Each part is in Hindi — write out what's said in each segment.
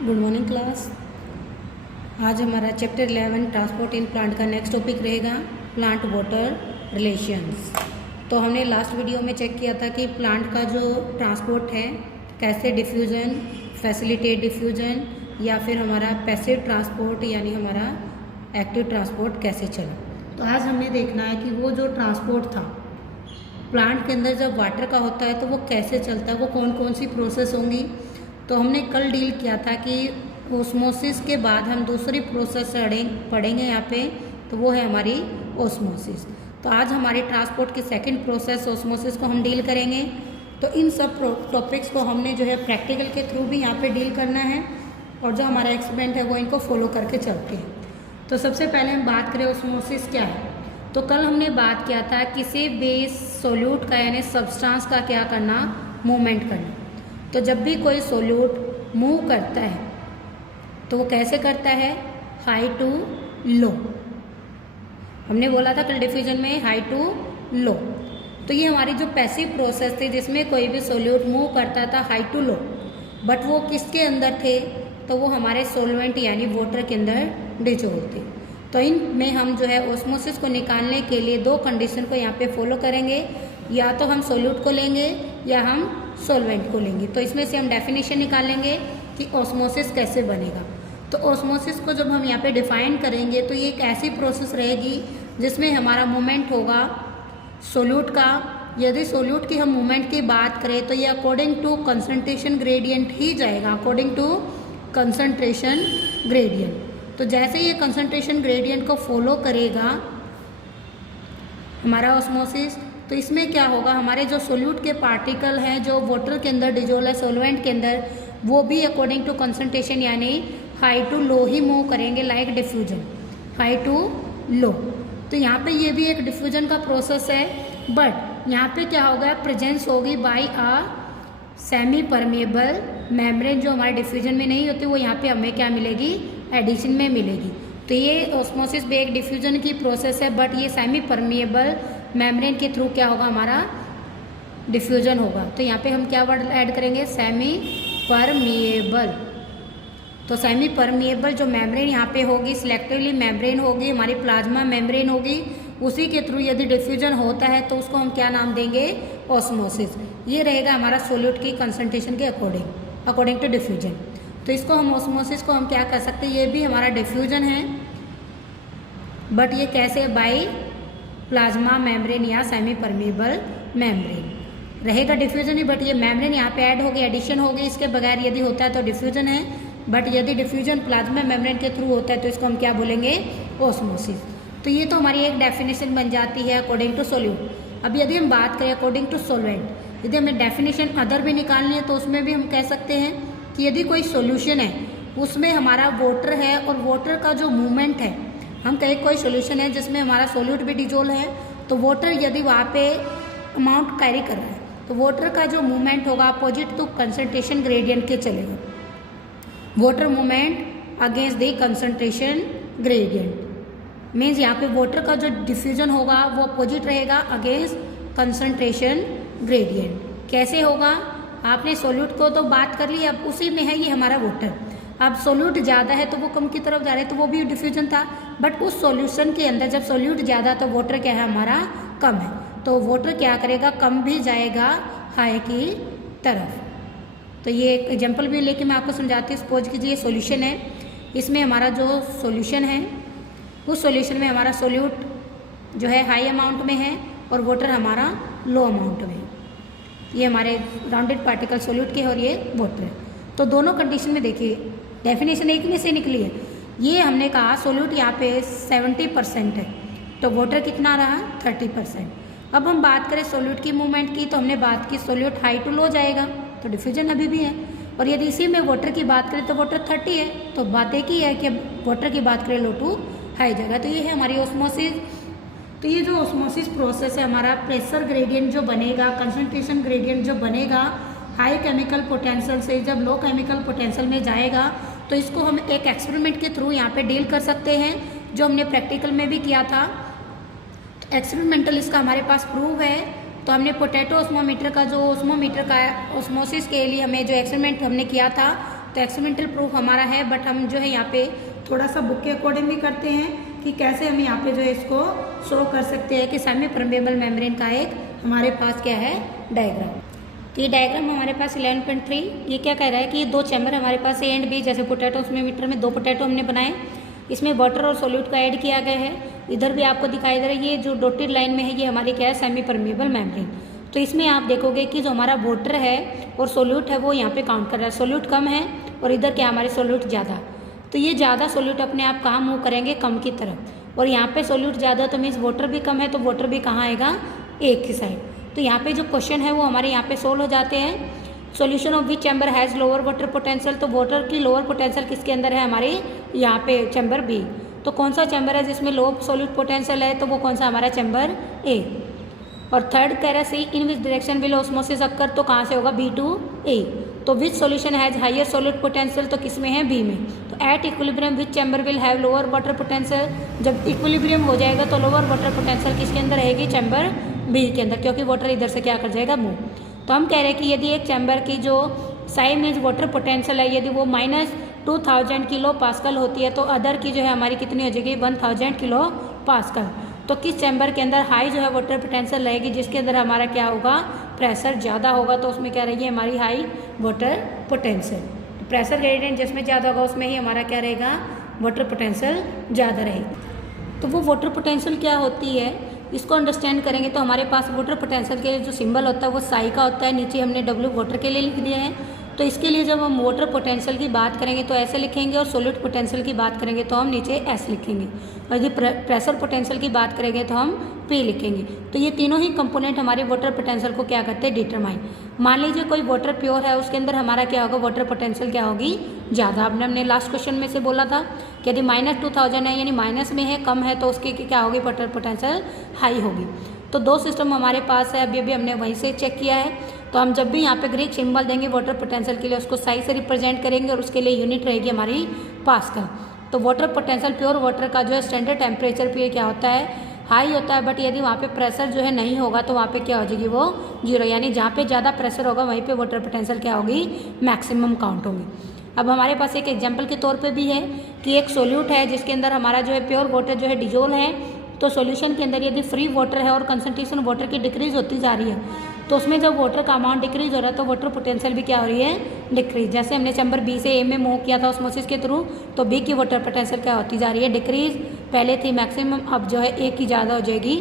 Good morning class. आज हमारा चैप्टर 11 ट्रांसपोर्ट इन प्लांट का नेक्स्ट टॉपिक रहेगा प्लांट वाटर रिलेशंस। तो हमने लास्ट वीडियो में चेक किया था कि प्लांट का जो ट्रांसपोर्ट है कैसे डिफ्यूज़न, फैसिलिटेट डिफ्यूज़न या फिर हमारा पैसिव ट्रांसपोर्ट यानी हमारा एक्टिव ट्रांसपोर्ट कैसे चला। तो आज हमें देखना है कि वो जो ट्रांसपोर्ट था प्लांट के अंदर जब वाटर का होता है तो वो कैसे चलता है, वो कौन कौन सी प्रोसेस होंगी। तो हमने कल डील किया था कि ओस्मोसिस के बाद हम दूसरी प्रोसेस पढ़ेंगे यहाँ पे, तो वो है हमारी ओस्मोसिस। तो आज हमारी ट्रांसपोर्ट की सेकंड प्रोसेस ओस्मोसिस को हम डील करेंगे। तो इन सब टॉपिक्स को हमने जो है प्रैक्टिकल के थ्रू भी यहाँ पे डील करना है और जो हमारा एक्सपेरिमेंट है वो इनको फॉलो करके चलते हैं। तो सबसे पहले हम बात करें ओस्मोसिस क्या है। तो कल हमने बात किया था किसी भी सोल्यूट का यानी सब्सटेंस का क्या करना, मूवमेंट करना। तो जब भी कोई सोल्यूट मूव करता है तो वो कैसे करता है, हाई टू लो। हमने बोला था कल डिफ्यूजन में हाई टू लो। तो ये हमारी जो पैसिव प्रोसेस थी जिसमें कोई भी सोल्यूट मूव करता था हाई टू लो, बट वो किसके अंदर थे, तो वो हमारे सोलवेंट यानी वाटर के अंदर डिजोल्व थे। तो इनमें हम जो है ओस्मोसिस को निकालने के लिए दो कंडीशन को यहाँ पे फॉलो करेंगे, या तो हम सोल्यूट को लेंगे या हम सॉल्वेंट को लेंगे। तो इसमें से हम डेफिनेशन निकालेंगे कि ओस्मोसिस कैसे बनेगा। तो ओस्मोसिस को जब हम यहाँ पे डिफाइन करेंगे तो ये एक ऐसी प्रोसेस रहेगी जिसमें हमारा मूवमेंट होगा सोल्यूट का। यदि सोल्यूट की हम मूवमेंट की बात करें तो ये अकॉर्डिंग टू कंसंट्रेशन ग्रेडियंट ही जाएगा, अकॉर्डिंग टू कंसंट्रेशन ग्रेडियंट। तो जैसे ये कंसंट्रेशन ग्रेडियंट को फॉलो करेगा हमारा ऑस्मोसिस, तो इसमें क्या होगा, हमारे जो सोल्यूट के पार्टिकल हैं जो वाटर के अंदर डिजोल्व है सॉल्वेंट के अंदर, वो भी अकॉर्डिंग टू कंसंट्रेशन यानी हाई टू लो ही मूव करेंगे, like diffusion high to low. तो यहाँ पे ये भी एक डिफ्यूजन का प्रोसेस है, बट यहाँ पे क्या होगा, प्रेजेंस होगी by a semi permeable membrane. जो हमारे डिफ्यूजन में नहीं होती वो यहाँ पे हमें क्या मिलेगी, एडिशन में मिलेगी। तो ये ऑस्मोसिस भी एक डिफ्यूजन की प्रोसेस है, बट ये सेमी परमेबल मेम्ब्रेन के थ्रू क्या होगा, हमारा डिफ्यूजन होगा। तो यहाँ पे हम क्या वर्ड ऐड करेंगे, सेमी परमिएबल। तो सेमी परमिएबल जो मेम्ब्रेन यहाँ पे होगी, सिलेक्टिवली मेम्ब्रेन होगी, हमारी प्लाज्मा मेम्ब्रेन होगी, उसी के थ्रू यदि डिफ्यूजन होता है तो उसको हम क्या नाम देंगे, ऑस्मोसिस। ये रहेगा हमारा सोल्यूट की कंसंट्रेशन के अकॉर्डिंग टू डिफ्यूजन। तो इसको हम ऑस्मोसिस को हम क्या कर सकते हैं, ये भी हमारा डिफ्यूजन है, बट ये कैसे, बाई प्लाज्मा मेम्ब्रेन या सेमी परमेबल मेम्ब्रेन रहेगा डिफ्यूजन ही, बट ये मेम्ब्रेन यहाँ पे ऐड होगी, एडिशन होगी, इसके बगैर यदि होता है तो डिफ्यूजन है, बट यदि डिफ्यूजन प्लाज्मा मेम्ब्रेन के थ्रू होता है तो इसको हम क्या बोलेंगे, ऑस्मोसिस। तो ये तो हमारी एक डेफिनेशन बन जाती है अकॉर्डिंग टू सोल्यूट। अब यदि हम बात करें अकॉर्डिंग टू सॉल्वेंट, यदि हमें डेफिनेशन अदर भी निकालनी है तो उसमें भी हम कह सकते हैं कि यदि कोई सोल्यूशन है उसमें हमारा वाटर है और वाटर का जो मूवमेंट है, हम कहें कोई सोल्यूशन है जिसमें हमारा सोल्यूट भी डिजोल्व है, तो वाटर यदि वहाँ पे अमाउंट कैरी कर रहा है तो वाटर का जो मूवमेंट होगा अपोजिट टू कंसंट्रेशन ग्रेडियंट के चलेगा। Water movement against the concentration gradient means यहाँ पे वाटर का जो डिफ्यूजन होगा वो अपोजिट रहेगा अगेंस्ट कंसंट्रेशन ग्रेडियंट। कैसे होगा, आपने सोल्यूट को तो बात कर ली, अब उसी में है ये हमारा वाटर। अब सोल्यूट ज़्यादा है तो वो कम की तरफ जा रहा है, तो वो भी डिफ्यूजन था, बट उस सॉल्यूशन के अंदर जब सोल्यूट ज़्यादा तो वाटर क्या है, हमारा कम है, तो वाटर क्या करेगा, कम भी जाएगा हाई की तरफ। तो ये एक एग्जाम्पल भी लेके मैं आपको समझाती हूँ। सपोज कीजिए सॉल्यूशन है, इसमें हमारा जो सॉल्यूशन है उस सॉल्यूशन में हमारा सोल्यूट जो है हाई अमाउंट में है और वाटर हमारा लो अमाउंट में है। ये हमारे राउंडेड पार्टिकल सोल्यूट के और ये वाटर है। तो दोनों कंडीशन में देखिए डेफिनेशन एक में से निकली है। ये हमने कहा सोल्यूट यहाँ पे 70% है तो वाटर कितना रहा, 30%। अब हम बात करें सोल्यूट की मूवमेंट की, तो हमने बात की सोल्यूट हाई टू लो जाएगा तो डिफ्यूजन अभी भी है, और यदि इसी में वाटर की बात करें तो वाटर 30 है, तो बात एक ही है कि अब वाटर की बात करें लो टू हाई जाएगा। तो ये है हमारी ऑस्मोसिस। तो ये जो ऑस्मोसिस प्रोसेस है हमारा, प्रेशर ग्रेडियंट जो बनेगा, कंसंट्रेशन ग्रेडियंट जो बनेगा हाई केमिकल पोटेंशियल से जब लो केमिकल पोटेंशियल में जाएगा, तो इसको हम एक एक्सपेरिमेंट के थ्रू यहाँ पे डील कर सकते हैं जो हमने प्रैक्टिकल में भी किया था। तो एक्सपेरिमेंटल इसका हमारे पास प्रूव है। तो हमने पोटैटो ऑस्मोमीटर का जो ऑस्मोमीटर का ऑस्मोसिस के लिए हमें जो एक्सपेरिमेंट हमने किया था तो एक्सपेरिमेंटल प्रूफ हमारा है, बट हम जो है यहाँ पे थोड़ा सा बुक के अकॉर्डिंग भी करते हैं कि कैसे हम यहाँ पे जो है इसको शो कर सकते हैं कि सेमी परमेबल मेम्ब्रेन का एक हमारे पास क्या है डायग्राम। तो ये डायग्राम हमारे पास 11.3 ये क्या कह रहा है कि ये दो चैम्बर हमारे पास ए एंड बी, जैसे पोटैटो उसमें मीटर में 2 पोटैटो हमने बनाए, इसमें वाटर और सोल्यूट का ऐड किया गया है। इधर भी आपको दिखाई दे रहा है ये जो डॉटेड लाइन में है ये हमारी क्या है सेमी परमेबल मेम्ब्रेन। तो इसमें आप देखोगे कि जो हमारा वाटर है और सोल्यूट है वो यहाँ पे काउंट कर रहा है, सोल्यूट कम है और इधर क्या हमारे सोल्यूट ज़्यादा। तो ये ज़्यादा सोल्यूट अपने आप कहाँ मूव करेंगे, कम की तरफ, और यहाँ पे सोल्यूट ज़्यादा तो मीन्स वाटर भी कम है तो वाटर भी कहाँ आएगा, एक की साइड। तो यहाँ पे जो क्वेश्चन है वो हमारे यहाँ पे सोल्व हो जाते हैं। Solution of which chamber has lower water potential, तो वाटर की लोअर पोटेंशियल किसके अंदर है, हमारे यहाँ पे चैम्बर बी। तो कौन सा चैम्बर है जिसमें लो सोल्यूट पोटेंशियल है, तो वो कौन सा हमारा चैम्बर ए। और थर्ड कह रहा है C in which direction will osmosis occur, तो कहाँ से होगा, बी टू ए। तो which solution has higher solute potential, तो किस में है, बी में। तो at equilibrium which chamber will have lower water potential, जब इक्विलिब्रियम हो जाएगा तो लोअर वाटर पोटेंशियल किसके अंदर रहेगी, चैम्बर बी के अंदर, क्योंकि वाटर इधर से क्या कर जाएगा, मूव। तो हम कह रहे हैं कि यदि एक चैम्बर की जो साइज मीन्स वाटर पोटेंशियल है यदि वो -2000 किलो पास्कल होती है, तो अदर की जो है हमारी कितनी हो जाएगी, 1000 किलो पास्कल। तो किस चैम्बर के अंदर हाई जो है वाटर पोटेंशियल रहेगी, जिसके अंदर हमारा क्या होगा, प्रेशर ज़्यादा होगा, तो उसमें क्या रहेगी हमारी high water potential. Pressure gradient जिसमें ज़्यादा होगा उसमें ही हमारा क्या रहेगा, वाटर पोटेंशियल ज़्यादा रहेगी। तो वो वाटर पोटेंशियल क्या होती है इसको अंडरस्टैंड करेंगे तो हमारे पास वाटर पोटेंशियल के लिए जो सिंबल होता है वो साई का होता है, नीचे हमने W वाटर के लिए लिख दिया है। तो इसके लिए जब हम वाटर पोटेंशियल की बात करेंगे तो ऐसे लिखेंगे, और सोल्यूट पोटेंशियल की बात करेंगे तो हम नीचे S लिखेंगे, और यदि प्रेशर पोटेंशियल की बात करेंगे तो हम P लिखेंगे। तो ये तीनों ही कंपोनेंट हमारे वाटर पोटेंशियल को क्या करते हैं, डिटरमाइन। मान लीजिए कोई वाटर प्योर है, उसके अंदर हमारा क्या होगा, वाटर पोटेंशियल क्या होगी, ज़्यादा। हमने लास्ट क्वेश्चन में से बोला था कि यदि -2000 है यानी माइनस में है, कम है, तो उसकी क्या होगी, वाटर पोटेंशियल हाई होगी। तो दो सिस्टम हमारे पास है, अभी हमने वहीं से चेक किया है। तो हम जब भी यहाँ पे ग्रीक सिंबल देंगे वाटर पोटेंशियल के लिए उसको साई से रिप्रेजेंट करेंगे, और उसके लिए यूनिट रहेगी हमारी पास्कल। तो वाटर पोटेंशियल प्योर वाटर का जो है स्टैंडर्ड टेम्परेचर पे क्या होता है, हाई होता है, बट यदि वहाँ पे प्रेशर जो है नहीं होगा तो वहाँ पे क्या हो जाएगी, वो 0, यानी जहाँ पे ज़्यादा प्रेशर होगा वहीं पे वाटर पोटेंशियल क्या होगी, मैक्सिमम काउंट होगी। अब हमारे पास एक एग्जाम्पल के तौर पे भी है कि एक सोल्यूट है जिसके अंदर हमारा जो है प्योर वाटर जो है डिजोल है। तो सॉल्यूशन के अंदर यदि फ्री वाटर है और कंसंट्रेशन वाटर की डिक्रीज होती जा रही है, तो उसमें जब वाटर का अमाउंट डिक्रीज हो रहा है तो वाटर पोटेंशियल भी क्या हो रही है, डिक्रीज। जैसे हमने चैम्बर बी से ए में मूव किया था ऑस्मोसिस के थ्रू, तो बी की वाटर पोटेंशियल क्या होती जा रही है, डिक्रीज। पहले थी मैक्सिमम, अब जो है ए की ज़्यादा हो जाएगी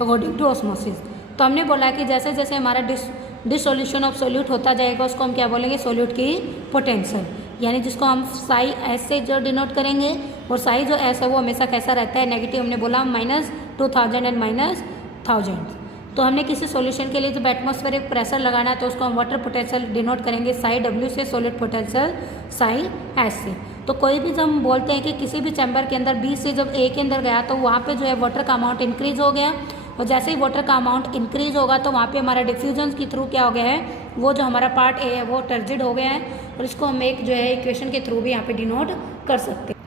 अकॉर्डिंग टू ऑस्मोसिस। तो हमने बोला कि जैसे जैसे हमारा डिसोल्यूशन ऑफ सोल्यूट होता जाएगा उसको हम क्या बोलेंगे, सोल्यूट की पोटेंशियल, यानी जिसको हम साई एस से जो डिनोट करेंगे, और साई जो एस है वो हमेशा कैसा रहता है, नेगेटिव। हमने बोला -2000 एंड -1000। तो हमने किसी सॉल्यूशन के लिए जब एटमॉस्फेरिक प्रेशर लगाना है तो उसको हम वाटर पोटेंशियल डिनोट करेंगे साई W से, सोल्यूट पोटेंशियल साई एस से। तो कोई भी जब हम बोलते हैं कि किसी भी चैम्बर के अंदर बी से जब ए के अंदर गया तो वहाँ पे जो है वाटर का अमाउंट इंक्रीज हो गया, और जैसे ही वाटर का अमाउंट इंक्रीज होगा तो वहाँ पे हमारा डिफ्यूजन के थ्रू क्या हो गया है, वो जो हमारा पार्ट ए है वो टर्जिड हो गया है, और इसको हम एक जो है इक्वेशन के थ्रू भी यहाँ पे डिनोट कर सकते हैं।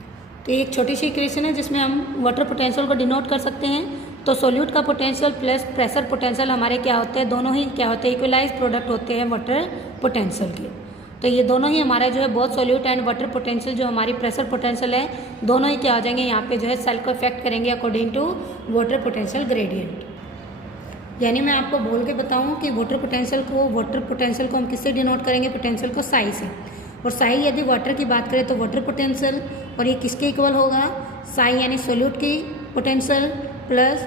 तो ये एक छोटी सी इक्वेशन है जिसमें हम वाटर पोटेंशियल को डिनोट कर सकते हैं। तो सोल्यूट का पोटेंशियल प्लस प्रेशर पोटेंशियल हमारे क्या होते हैं, दोनों ही क्या होते हैं, इक्वलाइज प्रोडक्ट होते हैं वाटर पोटेंशियल के। तो ये दोनों ही हमारे जो है both solute and water potential जो हमारी प्रेशर पोटेंशियल है, दोनों ही क्या हो जाएंगे, यहाँ पे जो है सेल को इफेक्ट करेंगे according to water potential gradient. यानी मैं आपको बोल के बताऊँ कि वाटर पोटेंशियल को हम किससे डिनोट करेंगे, पोटेंशियल को साई से। और साई यदि वाटर की बात करें तो वाटर पोटेंशियल, और ये किसके इक्वल होगा, साई यानी सोल्यूट की पोटेंशियल प्लस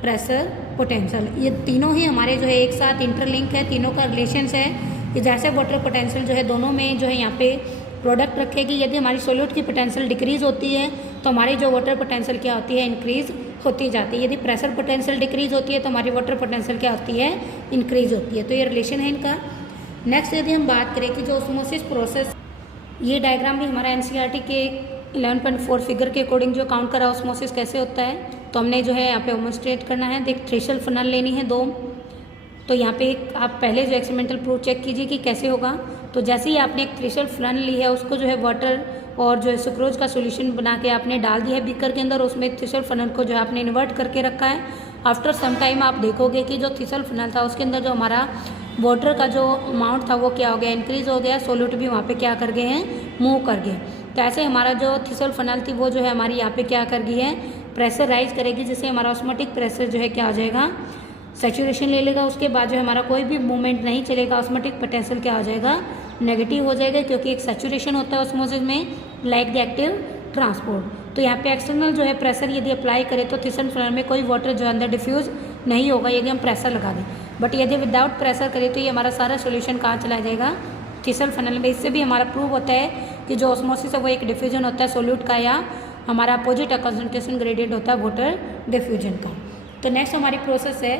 प्रेशर पोटेंशियल। ये तीनों ही हमारे जो है एक साथ इंटरलिंक है, तीनों का रिलेशंस है कि जैसे वाटर पोटेंशियल जो है दोनों में जो है यहाँ पे प्रोडक्ट रखेगी। यदि हमारी सोल्यूट की पोटेंशियल डिक्रीज होती है तो हमारी जो वाटर पोटेंशियल क्या होती है, इंक्रीज होती जाती है। यदि प्रेशर पोटेंशियल डिक्रीज होती है तो हमारी वाटर पोटेंशियल क्या होती है, इंक्रीज होती है। तो ये रिलेशन है इनका। नेक्स्ट यदि हम बात करें कि जो ऑस्मोसिस प्रोसेस, ये डायग्राम भी हमारा NCERT के 11.4 फिगर के अकॉर्डिंग जो काउंट करा ऑस्मोसिस कैसे होता है, तो हमने जो है यहाँ पे डेमोन्स्ट्रेट करना है। देख थ्रेशल फनल लेनी है 2। तो यहाँ पे आप पहले जो एक्सपेरिमेंटल प्रूफ चेक कीजिए कि कैसे होगा। तो जैसे ही आपने एक थ्रेशल फनल ली है उसको जो है वाटर और जो है सुक्रोज का सोल्यूशन बना के आपने डाल दिया है बीकर के अंदर, उसमें थ्रेशल फनल को जो है आपने इन्वर्ट करके रखा है। आफ्टर सम टाइम आप देखोगे कि जो थ्रेशल फनल था उसके अंदर जो हमारा वाटर का जो अमाउंट था वो क्या हो गया, इंक्रीज हो गया, सोल्यूट भी वहाँ पे क्या कर गए हैं, मूव कर गए। तो ऐसे हमारा जो थिसल फनल थी वो जो है हमारी यहाँ पे क्या कर गई है, प्रेशर राइज करेगी, जिससे हमारा ऑस्मोटिक प्रेशर जो है क्या हो जाएगा, सैचुरेशन ले लेगा। उसके बाद जो हमारा कोई भी मूवमेंट नहीं चलेगा, ऑस्मोटिक पोटेंशियल क्या हो जाएगा, नेगेटिव हो जाएगा, क्योंकि एक सैचुरेशन होता है ऑस्मोसिस में लाइक द एक्टिव ट्रांसपोर्ट। तो यहाँ पे एक्सटर्नल जो है प्रेशर यदि अप्लाई करें तो थिसल फनल में कोई वाटर जो अंदर डिफ्यूज़ नहीं होगा यदि हम प्रेशर लगा दें। बट यदि विदाउट प्रेशर करें तो ये हमारा सारा सोल्यूशन कहाँ चला जाएगा, थिसल फनल में। इससे भी हमारा प्रूव होता है कि जो ऑस्मोसिस है वो एक डिफ्यूजन होता है सोल्यूट का, या हमारा अपोजिट कंसंट्रेशन ग्रेडियंट होता है वाटर डिफ्यूजन का। तो नेक्स्ट हमारी प्रोसेस है,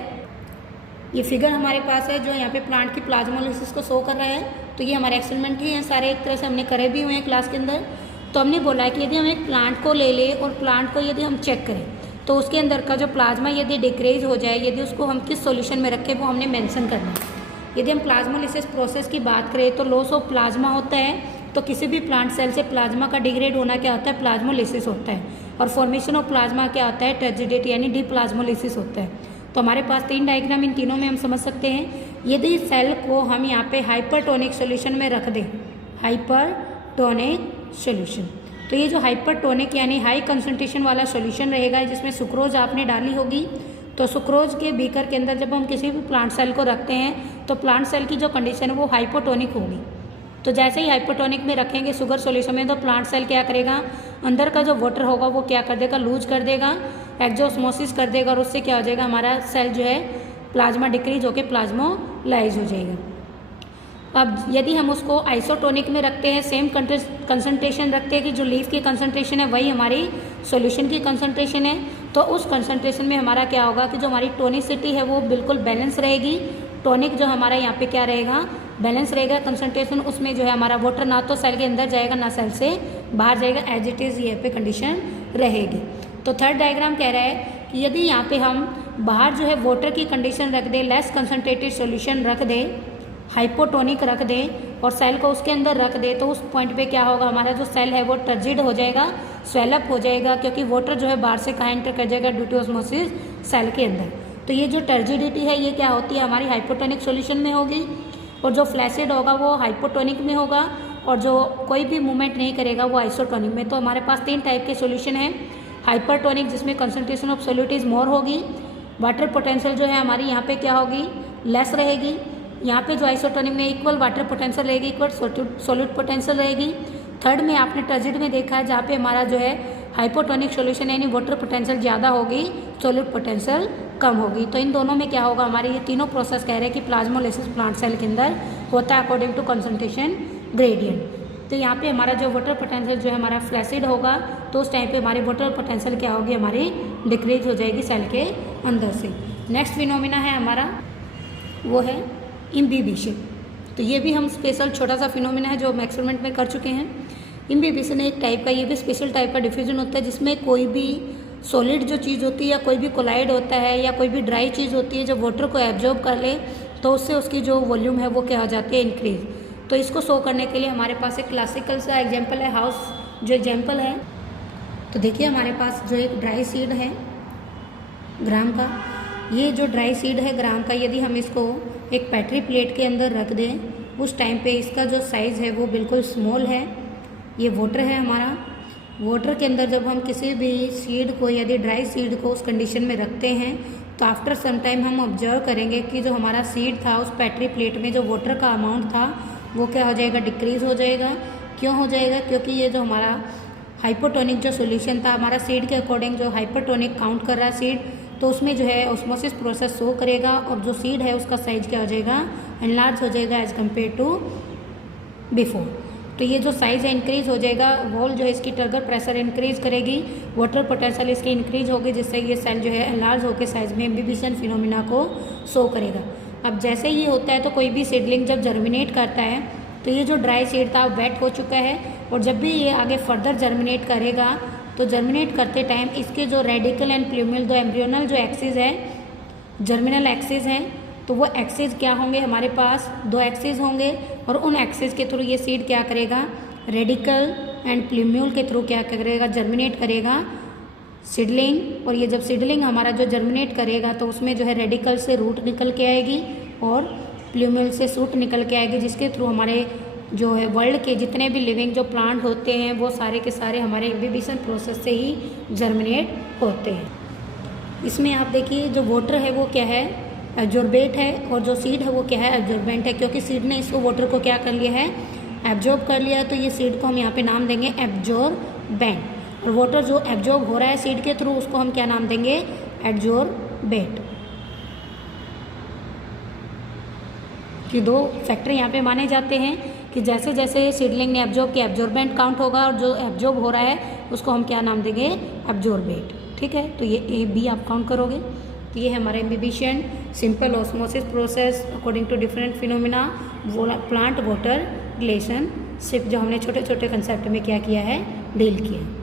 ये फिगर हमारे पास है जो यहाँ पे प्लांट की प्लाज्मोलिसिस को शो कर रहा है। तो ये हमारे एक्सपेरिमेंट ही हैं सारे, एक तरह से हमने करे भी हुए हैं क्लास के अंदर। तो हमने बोला है कि यदि हम एक प्लांट को ले लें और प्लांट को यदि हम चेक करें तो उसके अंदर का जो प्लाज्मा यदि डिक्रीज हो जाए, यदि उसको हम किस सॉल्यूशन में रखें वो हमने मेंशन करना है। यदि हम प्लाज्मोलिसिस प्रोसेस की बात करें तो लॉस ऑफ प्लाज्मा होता है, तो किसी भी प्लांट सेल से प्लाज्मा का डिग्रेड होना क्या होता है, प्लाज्मोलिसिस होता है। और फॉर्मेशन ऑफ प्लाज्मा क्या होता है, टर्जिडेट यानी डीप्लाज्मोलिसिस होता है। तो हमारे पास 3 डायग्राम, इन तीनों में हम समझ सकते हैं। यदि सेल को हम यहाँ पे हाइपरटोनिक सॉल्यूशन में रख दें, हाइपरटोनिक सॉल्यूशन, तो ये जो हाइपरटोनिक यानी हाई कंसंट्रेशन वाला सॉल्यूशन रहेगा, जिसमें सुक्रोज आपने डाली होगी। तो सुक्रोज के बीकर के अंदर जब हम किसी भी प्लांट सेल को रखते हैं तो प्लांट सेल की जो कंडीशन है वो हाइपोटोनिक होगी। तो जैसे ही हाइपोटोनिक में रखेंगे शुगर सॉल्यूशन में, तो प्लांट सेल क्या करेगा, अंदर का जो वाटर होगा वो क्या कर देगा, लूज कर देगा, एक्जोस्मोसिस कर देगा, और उससे क्या हो जाएगा, हमारा सेल जो है प्लाज्मा डिक्रीज होकर प्लाज्मोलाइज हो जाएगा। अब यदि हम उसको आइसोटोनिक में रखते हैं, सेम कंसंट्रेशन रखते हैं कि जो लीफ की कंसंट्रेशन है वही हमारी सॉल्यूशन की कंसंट्रेशन है, तो उस कंसंट्रेशन में हमारा क्या होगा कि जो हमारी टोनिसिटी है वो बिल्कुल बैलेंस रहेगी। टोनिक जो हमारा यहाँ पे क्या रहेगा, बैलेंस रहेगा कंसंट्रेशन। उसमें जो है हमारा वाटर ना तो सेल के अंदर जाएगा ना सेल से बाहर जाएगा, एज इट इज़ ये पे कंडीशन रहेगी। तो थर्ड डायग्राम कह रहा है कि यदि यहाँ पे हम बाहर जो है वाटर की कंडीशन रख दें, लेस कंसनट्रेटेड सॉल्यूशन रख दें, हाइपोटोनिक रख दें और सेल को उसके अंदर रख दें, तो उस पॉइंट पे क्या होगा, हमारा जो सेल है वो टर्जिड हो जाएगा, स्वेलअप हो जाएगा, क्योंकि वाटर जो है बाहर से कहाँ एंटर कर जाएगा, ड्यू टू ऑस्मोसिस सेल के अंदर। तो ये जो टर्जिडिटी है ये क्या होती है, हमारी हाइपोटोनिक सॉल्यूशन में होगी, और जो फ्लैसिड होगा वो हाइपोटोनिक में होगा, और जो कोई भी मूवमेंट नहीं करेगा वो आइसोटोनिक में। तो हमारे पास 3 टाइप के सॉल्यूशन हैं। हाइपरटोनिक जिसमें concentration of solute is more होगी, वाटर पोटेंशियल जो है हमारी यहाँ पे क्या होगी, लेस रहेगी। यहाँ पे जो आइसोटोनिक में इक्वल वाटर पोटेंशियल रहेगी, इक्वल सोल्यूट पोटेंशियल रहेगी। थर्ड में आपने टर्जिड में देखा है जहाँ पे हमारा जो है हाइपोटोनिक सॉल्यूशन यानी वाटर पोटेंशियल ज़्यादा होगी, सोल्यूट पोटेंशियल कम होगी। तो इन दोनों में क्या होगा, हमारे ये तीनों प्रोसेस कह रहे हैं कि प्लाज्मोलिसिस प्लांट सेल के अंदर होता है अकॉर्डिंग टू कंसंट्रेशन ग्रेडियंट। तो यहाँ पे हमारा जो वाटर पोटेंशियल जो है हमारा फ्लैसिड होगा, तो उस टाइम पे हमारी वाटर पोटेंशियल क्या होगी, हमारी डिक्रीज हो जाएगी सेल के अंदर से। नेक्स्ट फिनोमिना है हमारा वो है इम्बिबिशन। तो ये भी हम स्पेशल छोटा सा फिनोमिना है जो हम एक्सपेरिमेंट में कर चुके हैं। इम्बिबिशन एक टाइप का, ये भी स्पेशल टाइप का डिफ्यूजन होता है जिसमें कोई भी सॉलिड जो चीज़ होती है या कोई भी कोलाइड होता है या कोई भी ड्राई चीज़ होती है, जब वाटर को एब्जॉर्ब कर ले तो उससे उसकी जो वॉल्यूम है वो क्या हो जाती है, इंक्रीज। तो इसको शो करने के लिए हमारे पास एक क्लासिकल सा एग्जाम्पल है, हाउस जो एग्जाम्पल है। तो देखिए हमारे पास जो एक ड्राई सीड है ग्राम का, ये जो ड्राई सीड है ग्राम का, यदि हम इसको एक पैट्री प्लेट के अंदर रख दें, उस टाइम पे इसका जो साइज़ है वो बिल्कुल स्मॉल है। ये वाटर है हमारा, वाटर के अंदर जब हम किसी भी सीड को यदि ड्राई सीड को उस कंडीशन में रखते हैं तो आफ्टर सम टाइम हम ऑब्जर्व करेंगे कि जो हमारा सीड था उस पैट्री प्लेट में जो वाटर का अमाउंट था वो क्या हो जाएगा, डिक्रीज़ हो जाएगा। क्यों हो जाएगा, क्योंकि ये जो हमारा हाइपोटोनिक जो सॉल्यूशन था हमारा सीड के अकॉर्डिंग जो हाइपोटोनिक काउंट कर रहा है सीड, तो उसमें जो है ऑस्मोसिस प्रोसेस शो करेगा और जो सीड है उसका साइज क्या हो जाएगा, एनलार्ज हो जाएगा एज कम्पेयर टू बिफोर। तो ये जो साइज़ है इंक्रीज हो जाएगा, वॉल जो है इसकी टर्गर प्रेशर इंक्रीज करेगी, वाटर पोटेंशियल इसकी इंक्रीज होगी, जिससे ये सेल जो है एनलार्ज होकर साइज में इम्बिबिशन फिनोमिना को शो करेगा। अब जैसे ये होता है तो कोई भी सीडलिंग जब जर्मिनेट करता है तो ये जो ड्राई सीड था वेट हो चुका है, और जब भी ये आगे फर्दर जर्मिनेट करेगा तो जर्मिनेट करते टाइम इसके जो रेडिकल एंड प्लूमियल दो एम्ब्रियोनल जो एक्सिस है, जर्मिनल एक्सिस हैं, तो वो एक्सिस क्या होंगे, हमारे पास 2 एक्सिस होंगे, और उन एक्सिस के थ्रू ये सीड क्या करेगा, रेडिकल एंड प्लूम्यूल के थ्रू क्या करेगा, जर्मिनेट करेगा सीडलिंग। और ये जब सीडलिंग हमारा जो जर्मिनेट करेगा तो उसमें जो है रेडिकल से रूट निकल के आएगी और प्लूमेल से सूट निकल के आएगी, जिसके थ्रू हमारे जो है वर्ल्ड के जितने भी लिविंग जो प्लांट होते हैं वो सारे के सारे हमारे इंक्यूबेशन प्रोसेस से ही जर्मिनेट होते हैं। इसमें आप देखिए जो वाटर है वो क्या है, एब्जॉर्बेट है, और जो सीड है वो क्या है, एब्जॉर्बेंट है, क्योंकि सीड ने इसको वाटर को क्या कर लिया है, एब्जॉर्ब कर लिया है। तो ये सीड को हम यहाँ पे नाम देंगे एब्जॉर्बेंट, और वाटर जो एब्जॉर्ब हो रहा है सीड के थ्रू उसको हम क्या नाम देंगे, एब्जॉर्बेट। कि दो फैक्टर यहाँ पे माने जाते हैं कि जैसे जैसे सीडलिंग ने एब्जॉर्ब किया एब्जॉर्बेंट काउंट होगा, और जो एब्जॉर्ब हो रहा है उसको हम क्या नाम देंगे, एब्जॉर्बेट। ठीक है, तो ये ए बी आप काउंट करोगे। तो ये है हमारा imbibition simple osmosis process according to different phenomena, plant water relationship, जो हमने छोटे छोटे कंसेप्ट में क्या किया है, डील किया।